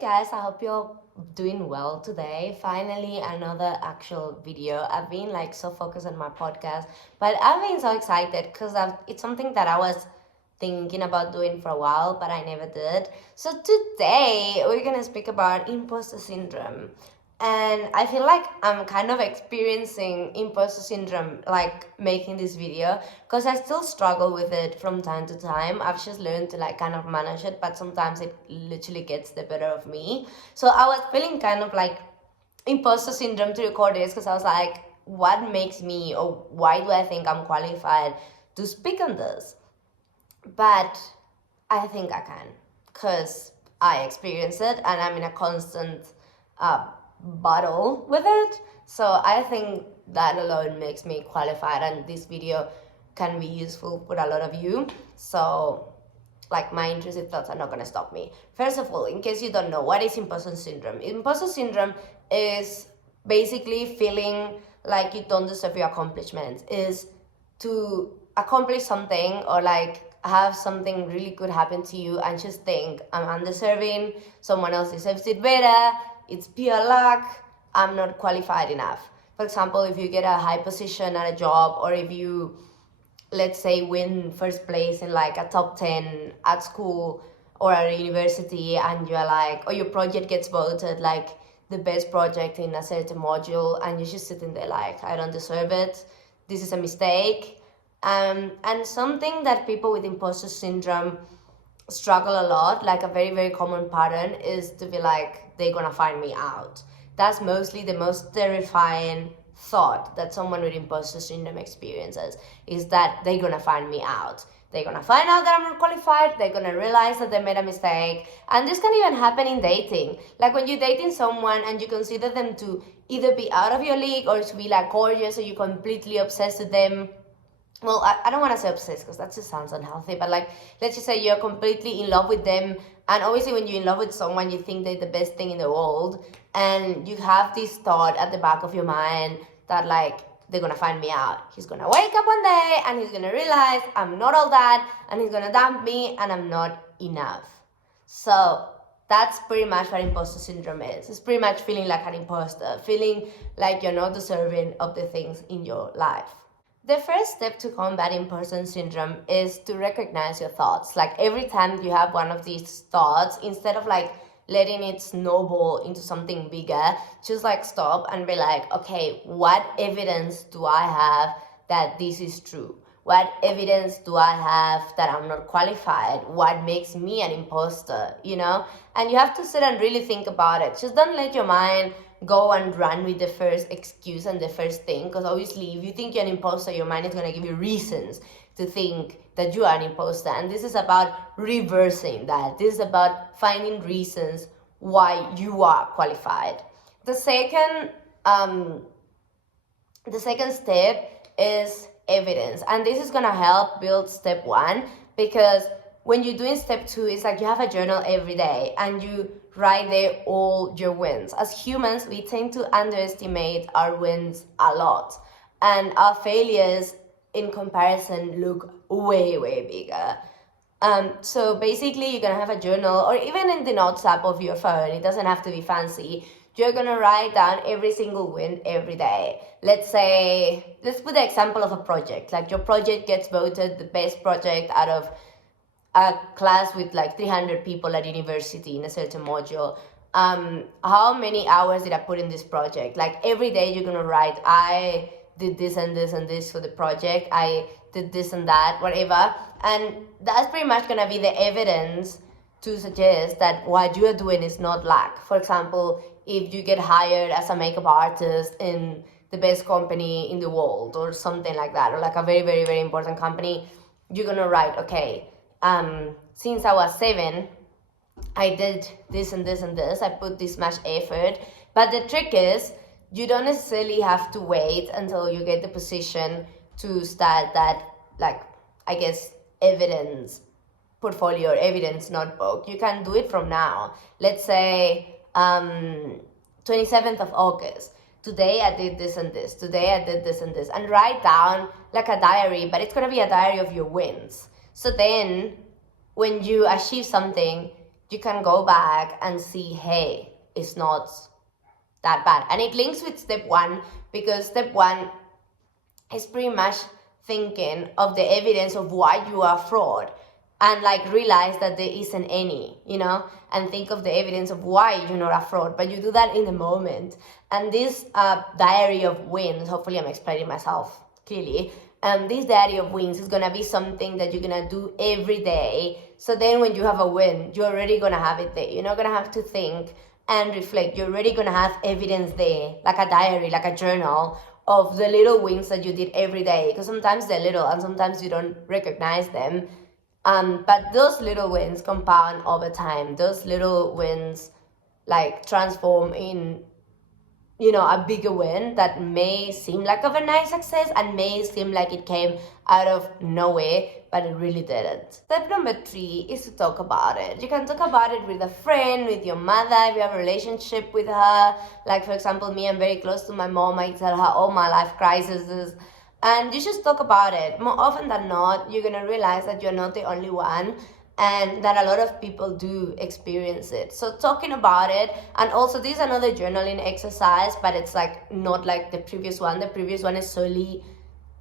Guys, I hope you're doing well today. Finally, another actual video. I've been like so focused on my podcast, but I've been so excited because it's something that I was thinking about doing for a while, but I never did. So today we're gonna speak about imposter syndrome. And I feel like I'm kind of experiencing imposter syndrome, like making this video, because I still struggle with it from time to time. I've just learned to like kind of manage it, but sometimes it literally gets the better of me. So I was feeling kind of like imposter syndrome to record this because I was like, what makes me, or why do I think I'm qualified to speak on this? But I think I can, because I experience it and I'm in a constant uh, battle with it. So I think that alone makes me qualified, and this video can be useful for a lot of you. So like my intrusive thoughts are not going to stop me. First of all, in case you don't know, what is imposter syndrome? Imposter syndrome is basically feeling like you don't deserve your accomplishments, is to accomplish something or like have something really good happen to you and just think, I'm undeserving, someone else deserves it better, it's pure luck, I'm not qualified enough. For example, if you get a high position at a job, or if you, let's say, win first place in like a top 10 at school or at a university, and you're like, or your project gets voted like the best project in a certain module, and you're just sitting there like, I don't deserve it, this is a mistake. And something that people with imposter syndrome struggle a lot, like a very, very common pattern, is to be like, they're gonna find me out. That's mostly the most terrifying thought that someone with imposter syndrome experiences, is that they're gonna find me out. They're gonna find out that I'm not qualified, they're gonna realize that they made a mistake. And this can even happen in dating. Like when you're dating someone and you consider them to either be out of your league or to be like gorgeous, or you're completely obsessed with them. Well, I don't want to say obsessed because that just sounds unhealthy, but like, let's just say you're completely in love with them. And obviously when you're in love with someone, you think they're the best thing in the world, and you have this thought at the back of your mind that like, they're gonna find me out. He's gonna wake up one day and he's gonna realize I'm not all that, and he's gonna dump me and I'm not enough. So that's pretty much what imposter syndrome is. It's pretty much feeling like an imposter, feeling like you're not deserving of the things in your life. The first step to combat imposter syndrome is to recognize your thoughts. Like every time you have one of these thoughts, instead of like letting it snowball into something bigger, just like stop and be like, okay, what evidence do I have that this is true? What evidence do I have that I'm not qualified? What makes me an imposter, you know? And you have to sit and really think about it. Just don't let your mind go and run with the first excuse and the first thing, because obviously if you think you're an imposter, your mind is going to give you reasons to think that you are an imposter. And this is about reversing that. This is about finding reasons why you are qualified. The second step is evidence, and this is going to help build step one, because when you're doing step two, it's like you have a journal every day and you write there all your wins. As humans, we tend to underestimate our wins a lot, and our failures in comparison look way, way bigger. So basically you're gonna have a journal, or even in the notes app of your phone, it doesn't have to be fancy. You're gonna write down every single win every day. Let's put the example of a project. Like your project gets voted the best project out of a class with like 300 people at university in a certain module. How many hours did I put in this project? Like every day you're gonna write, I did this and this and this for the project, I did this and that, whatever. And that's pretty much gonna be the evidence to suggest that what you are doing is not luck. For example, if you get hired as a makeup artist in the best company in the world or something like that, or like a very, very, very important company, you're gonna write, okay, since I was 7, I did this and this and this, I put this much effort. But the trick is, you don't necessarily have to wait until you get the position to start that, like, I guess, evidence portfolio or evidence notebook. You can do it from now. Let's say 27th of August. Today I did this and this. Today I did this and this. And write down like a diary, but it's going to be a diary of your wins. So then when you achieve something, you can go back and see, hey, it's not that bad. And it links with step one, because step one is pretty much thinking of the evidence of why you are fraud, and like realize that there isn't any, and think of the evidence of why you're not a fraud, but you do that in the moment. And this diary of wins, hopefully I'm explaining myself clearly, this diary of wins is gonna be something that you're gonna do every day. So then when you have a win, you're already gonna have it there. You're not gonna have to think and reflect. You're already gonna have evidence there, like a diary, like a journal of the little wins that you did every day. Because sometimes they're little and sometimes you don't recognize them. But those little wins compound over time. Those little wins like transform in a bigger win that may seem like a very nice success and may seem like it came out of nowhere, but it really didn't. Step number 3 is to talk about it. You can talk about it with a friend, with your mother, if you have a relationship with her. Like, for example, me, I'm very close to my mom. I tell her all my life crises. And you just talk about it. More often than not, you're gonna realize that you're not the only one, and that a lot of people do experience it. So talking about it, and also this is another journaling exercise, but it's like not like the previous one. The previous one is solely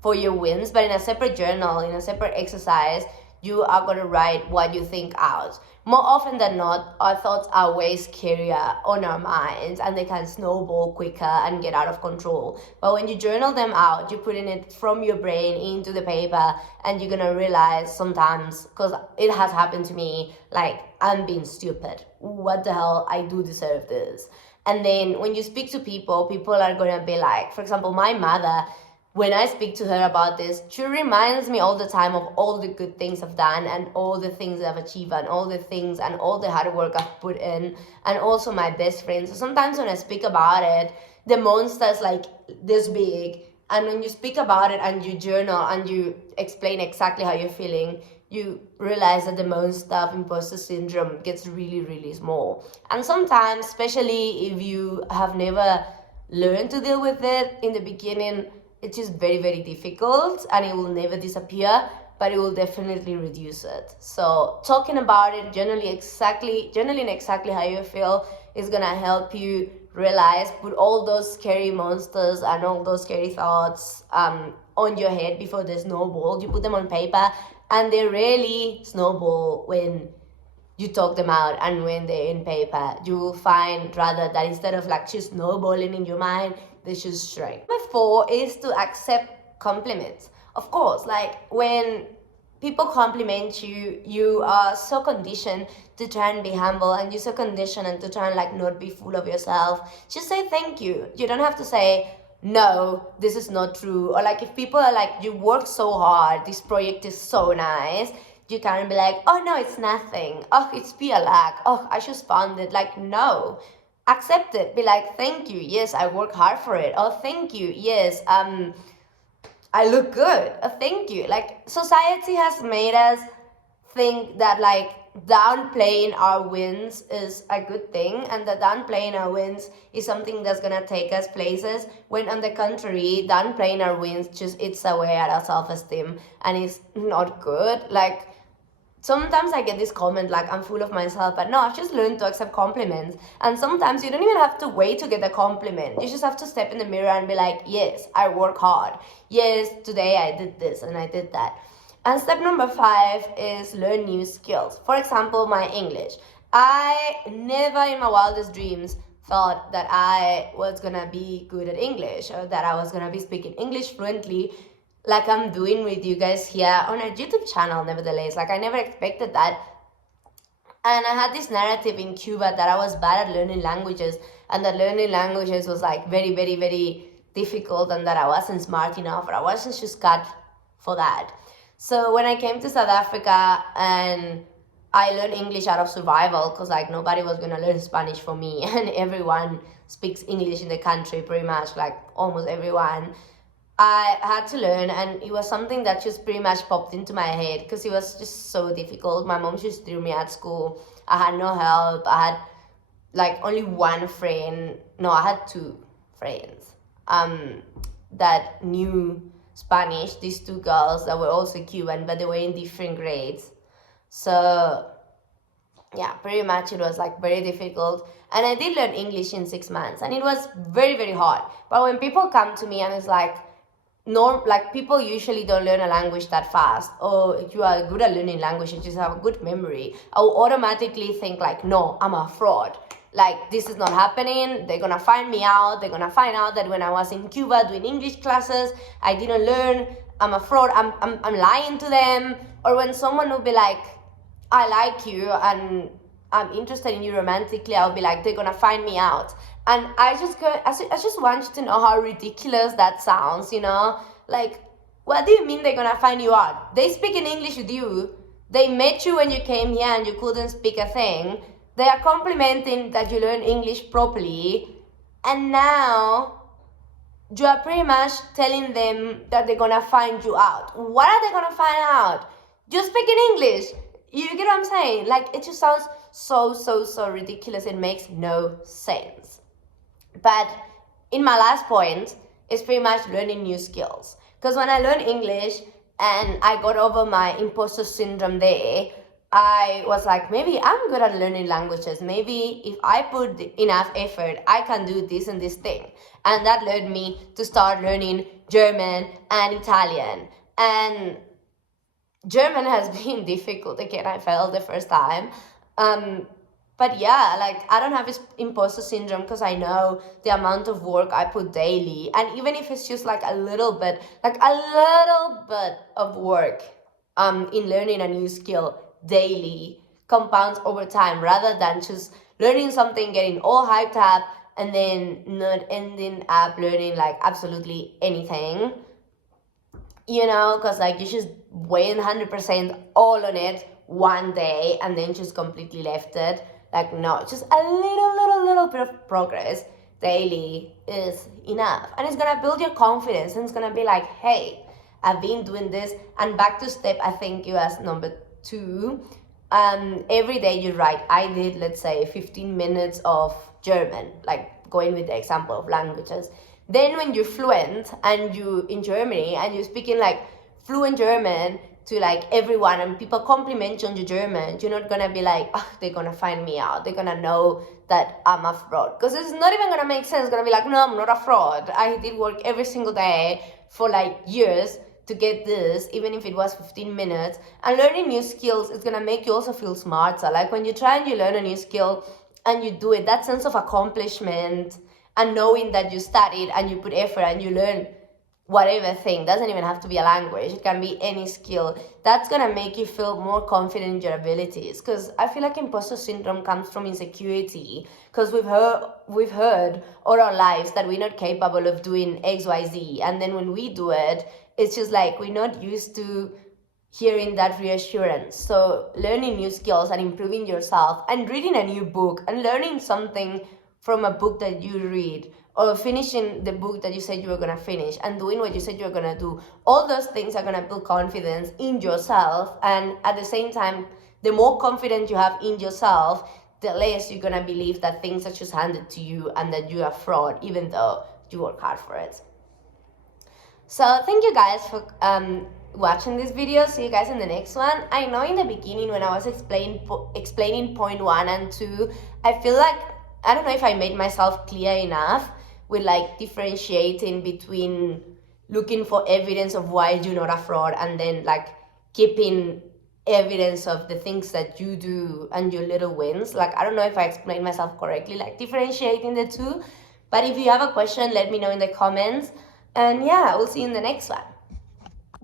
for your wins, but in a separate journal, in a separate exercise, you are going to write what you think out. More often than not, our thoughts are way scarier on our minds, and they can snowball quicker and get out of control. But when you journal them out, you're putting it from your brain into the paper, and you're gonna realize sometimes, because it has happened to me, like, I'm being stupid. What the hell? I do deserve this. And then when you speak to people, people are gonna be like, for example, my mother, when I speak to her about this, she reminds me all the time of all the good things I've done and all the things I've achieved and all the things and all the hard work I've put in, and also my best friends. So sometimes when I speak about it, the monster's like this big, and when you speak about it and you journal and you explain exactly how you're feeling, you realize that the monster of imposter syndrome gets really, really small. And sometimes, especially if you have never learned to deal with it in the beginning, it's just very, very difficult, and it will never disappear, but it will definitely reduce it. So talking about it, journaling exactly how you feel is gonna help you realize, put all those scary monsters and all those scary thoughts on your head before they snowball. You put them on paper, and they really snowball when you talk them out, and when they're in paper, you will find rather that instead of like just snowballing in your mind, they should shrink. Number 4 is to accept compliments. Of course, like when people compliment you, you are so conditioned to try and be humble, and you're so conditioned and to try and like not be full of yourself. Just say thank you. You don't have to say, no, this is not true. Or like if people are like, you work so hard, this project is so nice, you can't be like, oh no, it's nothing. Oh, it's pure luck. Oh, I just found it. Like, no. Accept it. Be like, thank you. Yes, I work hard for it. Oh, thank you. Yes, I look good. Oh, thank you. Like, society has made us think that like downplaying our wins is a good thing, and that downplaying our wins is something that's gonna take us places, when on the contrary, downplaying our wins just eats away at our self-esteem, and it's not good. Like, sometimes I get this comment like I'm full of myself, but no, I've just learned to accept compliments. And sometimes you don't even have to wait to get a compliment. You just have to step in the mirror and be like, yes, I work hard. Yes, today I did this and I did that. And step number 5 is learn new skills. For example, my English. I never in my wildest dreams thought that I was gonna be good at English, or that I was gonna be speaking English fluently like I'm doing with you guys here on our YouTube channel. Nevertheless, like I never expected that. And I had this narrative in Cuba that I was bad at learning languages, and that learning languages was like very, very, very difficult, and that I wasn't smart enough, or I wasn't just cut for that. So when I came to South Africa, and I learned English out of survival, because like nobody was gonna learn Spanish for me, and everyone speaks English in the country pretty much, like almost everyone. I had to learn, and it was something that just pretty much popped into my head because it was just so difficult. My mom just threw me at school. I had no help. I had like only one friend. No, I had 2 friends that knew Spanish. These 2 girls that were also Cuban, but they were in different grades. So yeah, pretty much it was like very difficult. And I did learn English in 6 months, and it was very, very hard. But when people come to me and it's like, no, like people usually don't learn a language that fast, or if you are good at learning language, you just have a good memory, I will automatically think like, no, I'm a fraud. Like, this is not happening. They're gonna find me out. They're gonna find out that when I was in Cuba doing English classes, I didn't learn. I'm a fraud. I'm lying to them. Or when someone will be like, I like you and I'm interested in you romantically, I'll be like, they're gonna find me out. And I just want you to know how ridiculous that sounds, you know? Like, what do you mean they're gonna find you out? They speak in English with you. They met you when you came here and you couldn't speak a thing. They are complimenting that you learn English properly. And now you are pretty much telling them that they're gonna find you out. What are they gonna find out? You speak in English. You get what I'm saying? Like, it just sounds so ridiculous. It makes no sense. But in my last point, it's pretty much learning new skills. Because when I learned English and I got over my imposter syndrome there, I was like, maybe I'm good at learning languages. Maybe if I put enough effort, I can do this and this thing. And that led me to start learning German and Italian. And German has been difficult. Again, I failed the first time. But yeah, like, I don't have this imposter syndrome because I know the amount of work I put daily. And even if it's just like a little bit of work in learning a new skill daily compounds over time, rather than just learning something, getting all hyped up, and then not ending up learning like absolutely anything. You know, because like you just went 100% all on it one day and then just completely left it. Like, no, just a little bit of progress daily is enough. And it's gonna build your confidence, and it's gonna be like, hey, I've been doing this. And back to step, I think it was number 2. Every day you write. I did, let's say, 15 minutes of German, like going with the example of languages. Then when you're fluent and you in Germany and you're speaking like fluent German to like everyone and people compliment you on your German, you're not gonna be like, oh, they're gonna find me out. They're gonna know that I'm a fraud. Because it's not even gonna make sense. It's gonna be like, no, I'm not a fraud. I did work every single day for like years to get this, even if it was 15 minutes. And learning new skills is gonna make you also feel smarter. Like when you try and you learn a new skill and you do it, that sense of accomplishment and knowing that you studied and you put effort and you learn whatever thing, doesn't even have to be a language, it can be any skill, that's gonna make you feel more confident in your abilities. Because I feel like imposter syndrome comes from insecurity, because we've heard all our lives that we're not capable of doing XYZ, and then when we do it, it's just like we're not used to hearing that reassurance. So learning new skills and improving yourself and reading a new book and learning something from a book that you read, or finishing the book that you said you were going to finish and doing what you said you were going to do, all those things are going to build confidence in yourself. And at the same time, the more confidence you have in yourself, the less you're going to believe that things are just handed to you and that you are fraud, even though you work hard for it. So thank you guys for watching this video. See you guys in the next one. I know in the beginning when I was explaining point 1 and 2, I feel like, I don't know if I made myself clear enough with like differentiating between looking for evidence of why you're not a fraud and then like keeping evidence of the things that you do and your little wins. Like, I don't know if I explained myself correctly, like differentiating the two. But if you have a question, let me know in the comments. And yeah, we'll see you in the next one.